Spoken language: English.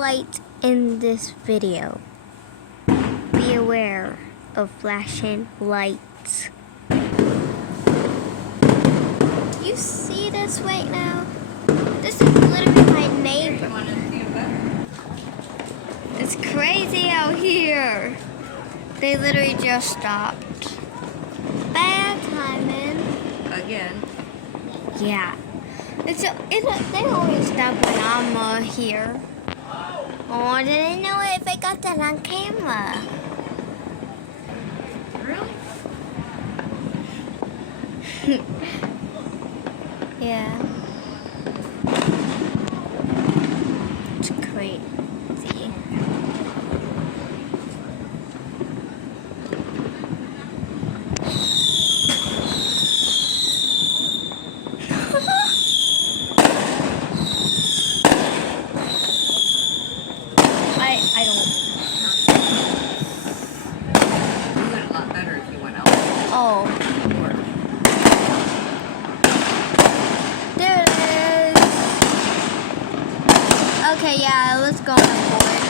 lights in this video. Be aware of flashing lights. You see this right now? This is literally my neighbor. It's crazy out here. They literally just stopped. Bad timing. Again. Yeah. They always stop when I'm here. Oh, I didn't know if I got that on camera. Really? Yeah. It's crazy. I don't. You went a lot better if you went out. Oh. There it is. Okay, yeah, let's go on board.